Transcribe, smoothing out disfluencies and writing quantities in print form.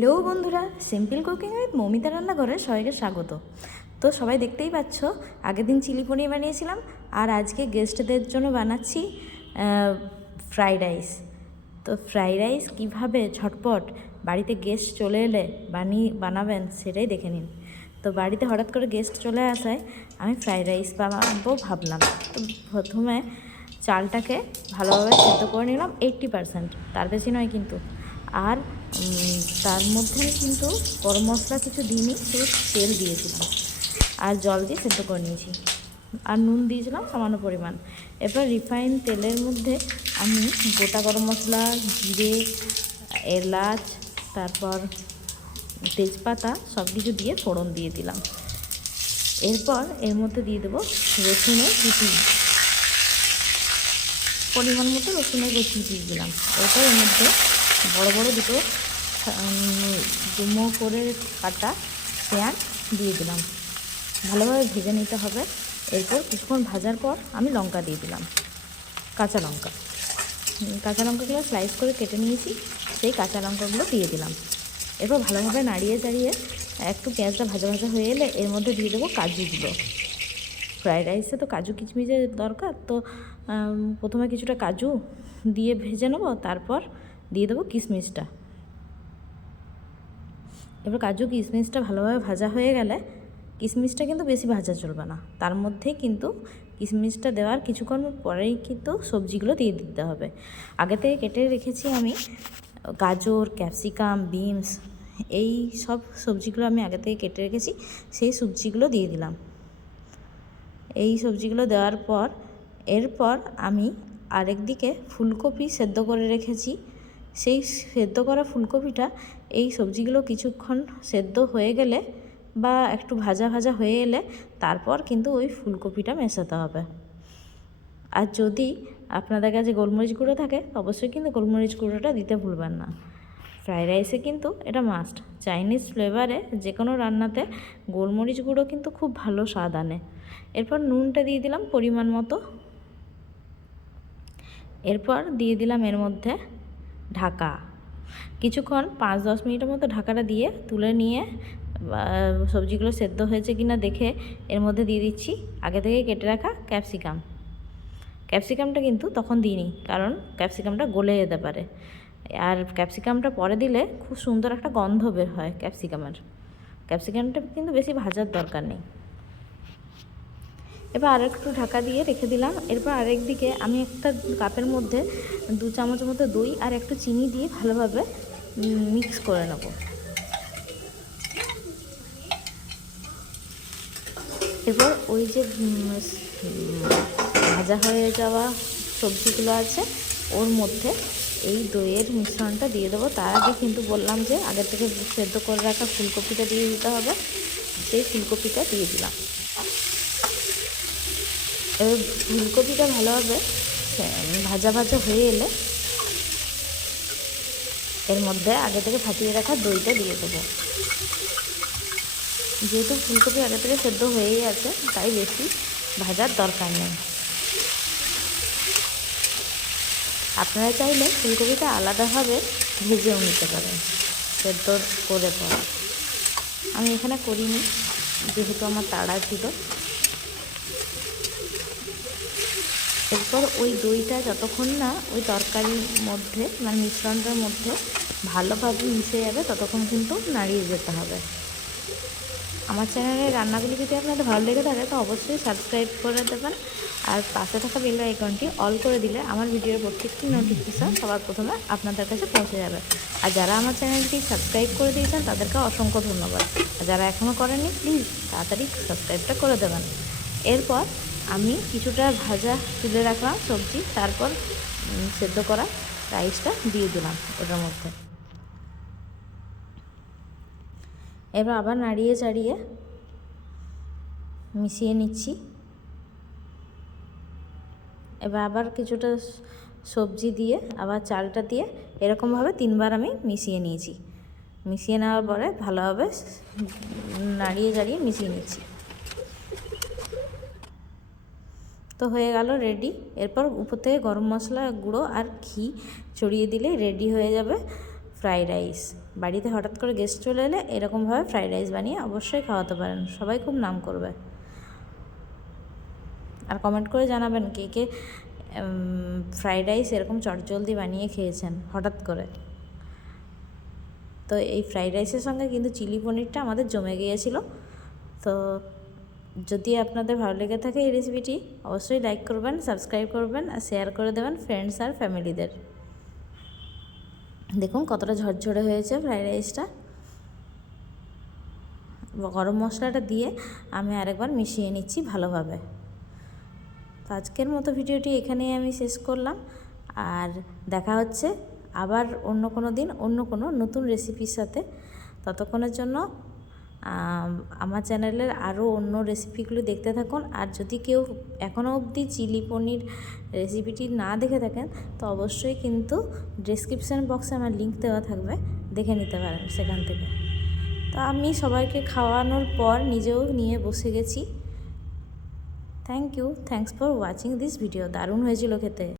Hello বন্ধুরা, simple cooking with Moumita রান্নাঘরে সবাইকে স্বাগত। তো সবাই দেখতেই পাচ্ছ, আগের দিন চিলি পনির বানিয়েছিলাম আর আজকে গেস্টদের জন্য বানাচ্ছি ফ্রাইড রাইস। তো ফ্রাইড রাইস কীভাবে ঝটপট বাড়িতে গেস্ট চলে এলে বানাবেন সেটাই দেখে নিন। তো বাড়িতে হঠাৎ করে গেস্ট চলে আসায় আমি ফ্রাইড রাইস বানাবো ভাবলাম। তো প্রথমে চালটাকে ভালোভাবে সেদ্ধ করে নিলাম 80%, তার বেশি নয় কিন্তু। আর তার মধ্যে কিন্তু গরম মশলা কিছু দিইনি, শুধু তেল দিয়েছিলাম আর জল দিয়ে সেদ্ধ করে নিয়েছি, আর নুন দিয়েছিলাম সামান্য পরিমাণ। এরপর রিফাইন তেলের মধ্যে আমি গোটা গরম মশলা, জিরে, এলাচ, তারপর তেজপাতা সব কিছু দিয়ে ফোড়ন দিয়ে দিলাম। এরপর এর মধ্যে দিয়ে দেবো রসুনের কুচি, পরিমাণ মতো রসুনের কুচি দিয়ে দিলাম। এরপর এর মধ্যে বড় বড় দুটো ডুমো করে কাটা পেঁয়াজ দিয়ে দিলাম, ভালোভাবে ভেজে নিতে হবে। এরপর কিছুক্ষণ ভাজার পর আমি লঙ্কা দিয়ে দিলাম, কাঁচা লঙ্কাগুলো স্লাইস করে কেটে নিয়েছি, সেই কাঁচা লঙ্কাগুলো দিয়ে দিলাম। এরপর ভালোভাবে নাড়িয়ে চাড়িয়ে একটু পেঁয়াজটা ভাজা ভাজা হয়ে এলে এর মধ্যে দিয়ে দেবো কাজুগুলো। ফ্রাইড রাইসে তো কাজু কিশমিশের দরকার, তো প্রথমে কিছুটা কাজু দিয়ে ভেজে নেবো, তারপর দিয়ে দেবো কিশমিশটা। এবার কাজু কিশমিশটা ভালোভাবে ভাজা হয়ে গেলে, কিশমিশটা কিন্তু বেশি ভাজা চলবে না, তার মধ্যেই কিন্তু কিশমিশটা দেওয়ার কিছুক্ষণ পরেই কিন্তু সবজিগুলো দিয়ে দিতে হবে। আগে থেকে কেটে রেখেছি আমি গাজর, ক্যাপসিকাম, বিনস, এই সব সবজিগুলো আমি আগে থেকে কেটে রেখেছি, সেই সবজিগুলো দিয়ে দিলাম। এই সবজিগুলো দেওয়ার পর এরপর আমি আরেক দিকে ফুলকপি সেদ্ধ করে রেখেছি, সেই সেদ্ধ করা ফুলকপিটা এই সবজিগুলো কিছুক্ষণ সেদ্ধ হয়ে গেলে বা একটু ভাজা ভাজা হয়ে এলে তারপর কিন্তু ওই ফুলকপিটা মেশাতে হবে। আর যদি আপনাদের কাছে গোলমরিচ গুঁড়ো থাকে অবশ্যই কিন্তু গোলমরিচ গুঁড়োটা দিতে ভুলবেন না। ফ্রাইড রাইসে কিন্তু এটা মাস্ট। চাইনিজ ফ্লেভারে যে কোনো রান্নাতে গোলমরিচ গুঁড়ো কিন্তু খুব ভালো স্বাদ আনে। এরপর নুনটা দিয়ে দিলাম পরিমাণ মতো। এরপর দিয়ে দিলাম এর মধ্যে ঢাকা, কিছুক্ষণ 5-10 মিনিটের মতো ঢাকাটা দিয়ে তুলে নিয়ে সবজিগুলো সেদ্ধ হয়েছে কিনা দেখে এর মধ্যে দিয়ে দিচ্ছি আগে থেকে কেটে রাখা ক্যাপসিকামটা কিন্তু তখন দিইনি, কারণ ক্যাপসিকামটা গলে যেতে পারে, আর ক্যাপসিকামটা পরে দিলে খুব সুন্দর একটা গন্ধ বের হয় ক্যাপসিকামটা কিন্তু বেশি ভাজার দরকার নেই। এবার আর একটু ঢাকা দিয়ে রেখে দিলাম। এরপর আরেক দিকে আমি একটা কাপের মধ্যে 2 চামচের মতো দই আর একটু চিনি দিয়ে ভালোভাবে মিক্স করে নেব। এরপর ওই যে ভাজা হয়ে যাওয়া সবজিগুলো আছে ওর মধ্যে এই দইয়ের মিশ্রণটা দিয়ে দেবো। তার আগে কিন্তু বললাম যে আগে থেকে সেদ্ধ করে রাখা ফুলকপিটা দিয়ে দিতে হবে, সেই ফুলকপিটা দিয়ে দিলাম। এবার ফুলকপিটা ভালোভাবে ভাজা ভাজা হয়ে এলে এর মধ্যে আগে থেকে ফাটিয়ে রাখা দইটা দিয়ে দেবো। যেহেতু ফুলকপি আগে থেকে সেদ্ধ হয়েই আছে তাই বেশি ভাজার দরকার নেই। আপনারা চাইলে ফুলকপিটা আলাদাভাবে ভেজেও নিতে পারেন সেদ্ধ করে পর, আমি এখানে করিনি যেহেতু আমার তাড়া ছিল। এরপর ওই দইটা যতক্ষণ না ওই তরকারির মধ্যে মানে মিশ্রণটার মধ্যে ভালোভাবে মিশে যাবে ততক্ষণ কিন্তু নাড়িয়ে যেতে হবে। আমার চ্যানেলের রান্নাগুলি যদি আপনাদের ভালো লেগে থাকে তো অবশ্যই সাবস্ক্রাইব করে দেবেন, আর পাশে থাকা বেল আইকনটি অল করে দিলে আমার ভিডিওর প্রত্যেকটি নোটিফিকেশান সবার প্রথমে আপনাদের কাছে পৌঁছে যাবে। আর যারা আমার চ্যানেলটি সাবস্ক্রাইব করে দিয়েছেন তাদেরকে অসংখ্য ধন্যবাদ, আর যারা এখনও করেননি প্লিজ তাড়াতাড়ি সাবস্ক্রাইবটা করে দেবেন। এরপর আমি কিছুটা ভাজা তুলে রাখলাম সবজি, তারপর সেদ্ধ করা রাইসটা দিয়ে দিলাম ওটার মধ্যে। এবার আবার নাড়িয়ে চাড়িয়ে মিশিয়ে নিচ্ছি। এবার আবার কিছুটা সবজি দিয়ে আবার চালটা দিয়ে এরকমভাবে 3বার আমি মিশিয়ে নিয়েছি। মিশিয়ে নেওয়ার পরে ভালোভাবে নাড়িয়ে চাড়িয়ে মিশিয়ে নিচ্ছি। তো হয়ে গেল রেডি। এরপর উপর থেকে গরম মশলা গুঁড়ো আর ঘি ছড়িয়ে দিলে রেডি হয়ে যাবে ফ্রাইড রাইস। বাড়িতে হঠাৎ করে গেস্ট চলে এলে এরকমভাবে ফ্রাইড রাইস বানিয়ে অবশ্যই খাওয়াতে পারেন, সবাই খুব নাম করবে। আর কমেন্ট করে জানাবেন কে কে ফ্রাইড রাইস এরকম চটজলদি বানিয়ে খেয়েছেন হঠাৎ করে। তো এই ফ্রাইড রাইসের সঙ্গে কিন্তু চিলি পনিরটা আমাদের জমে গিয়েছিল। তো যদি আপনাদের ভালো লেগে থাকে এই রেসিপিটি, অবশ্যই লাইক করবেন, সাবস্ক্রাইব করবেন আর শেয়ার করে দেবেন ফ্রেন্ডস আর ফ্যামিলিদের। দেখুন কতটা ঝরঝরে হয়েছে ফ্রাইড রাইসটা। গরম মশলাটা দিয়ে আমি আরেকবার মিশিয়ে নিচ্ছি ভালোভাবে। তো আজকের মতো ভিডিওটি এখানেই আমি শেষ করলাম, আর দেখা হচ্ছে আবার অন্য কোনো দিন অন্য কোনো নতুন রেসিপির সাথে। ততক্ষণের জন্য আমার চ্যানেলের আরও অন্য রেসিপিগুলো দেখতে থাকুন। আর যদি কেউ এখনও অবধি চিলি পনির রেসিপিটি না দেখে থাকেন তো অবশ্যই কিন্তু ডেসক্রিপশান বক্সে আমার লিঙ্ক দেওয়া থাকবে, দেখে নিতে পারেন সেখান থেকে। তো আমি সবাইকে খাওয়ানোর পর নিজেও নিয়ে বসে গেছি। Thanks for watching this video. দারুণ হয়েছিল খেতে।